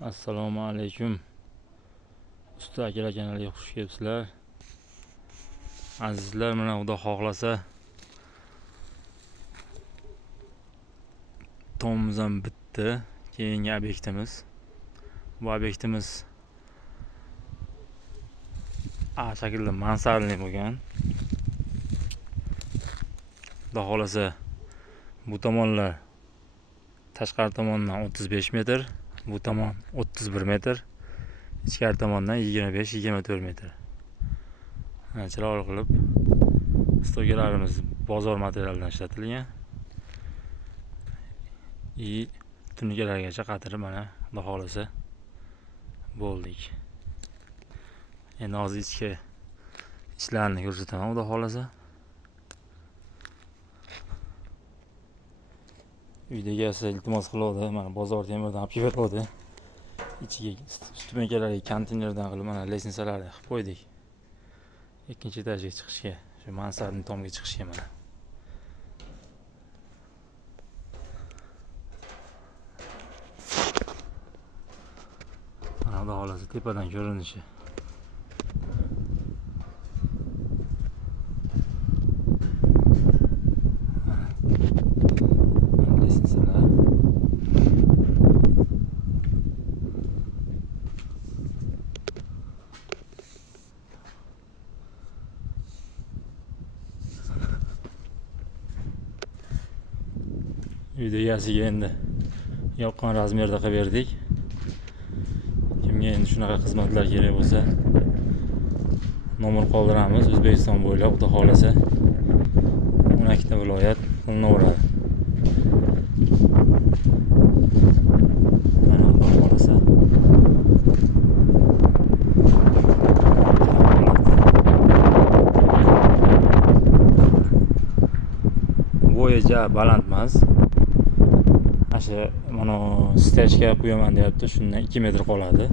Assalomu alaykum. Usta akalar kanaliga xush kelibsizlar. Azizlar, mana Xudo xohlasa tomimiz ham bitdi. Keyingi obyektimiz. Bu obyektimiz shaklda mansardli bo'lgan. Xudo xohlasa bu tomonlar tashqari tomondan 35 metr, bu tomon 31 metr, ichkari tomondan 25-24 metr. Chiroyli qilib stokalarimiz bozor materialidan ishlatilgan. Tunikalargacha qatirib mana Xudo xohlasa bo'ldik. Endi hozir ichki ishlarni ko'rsataman Xudo xohlasa. Uyda egasi iltimos qiladi, mana bozor temirdan olib kelib berdi. İçiga stupenkalarga konteynerdan qilib mana lestnitsalarni qilib qo'ydik. Ikkinchi etajga chiqishga, shu mansardning tomiga chiqishga mana. Mana Xudo xohlasa tepadan ko'rinishi. Uyda egasiga endi yoqqan razmerda qilib berdik. Kimga endi shunaqa xizmatlar kerak bo'lsa, nomer qoldiramiz. O'zbekiston bo'ylab Xudo xohlasa 12 ta viloyat qilinaveradi. Mana Xudo xohlasa bo'yicha baland emas. Mana stechga qo'yaman deyapti, shundan 2 metr qoladi.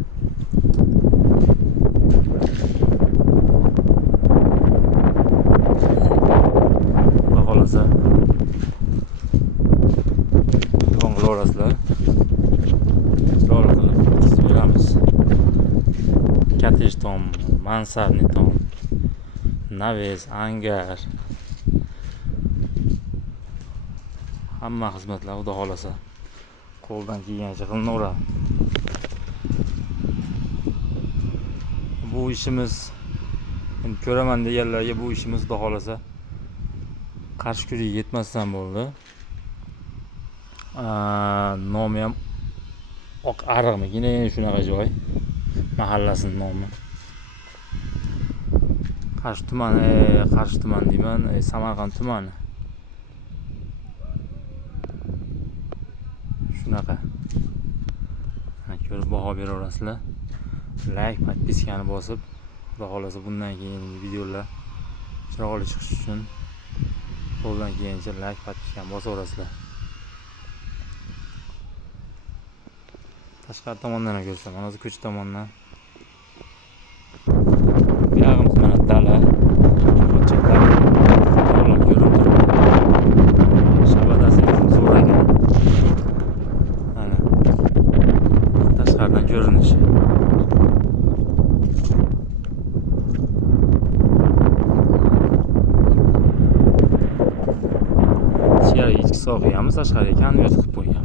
Xudo xohlasa telefon qilaverasizlar. Chiroyli qilib tizib beramiz. Kottej tom, mansardniy tom, naves, angar, hamma xizmatlar Xudo xohlasa qo'ldan kelgancha qilinaveradi. Bu ishimiz, endi ko'raman deganlarga bu ishimiz Xudo xohlasa Qarshi kuniga yetmasdan bo'ldi. Nomi ham Oq Ariqmi, shunaqa joy. Mahallasining nomi. Qarshi tuman deyman, Samarqand tumani. Shunaqa. Ko'rib baho beraverasizlar. Like, podpiskani bosib, Xudo xohlasa bundan keyingi videolar chiroyli chiqish uchun qo'ldan kelgancha like, podpiskani bosaverasizlar. Tashqari tomondan ham ko'rsataman, hozir ko'cha tomondan. Bu yog'imiz mana dala. Görünüşü. İçeriye içki soğuyamız, aşağıya konvert qilib qo'ygan.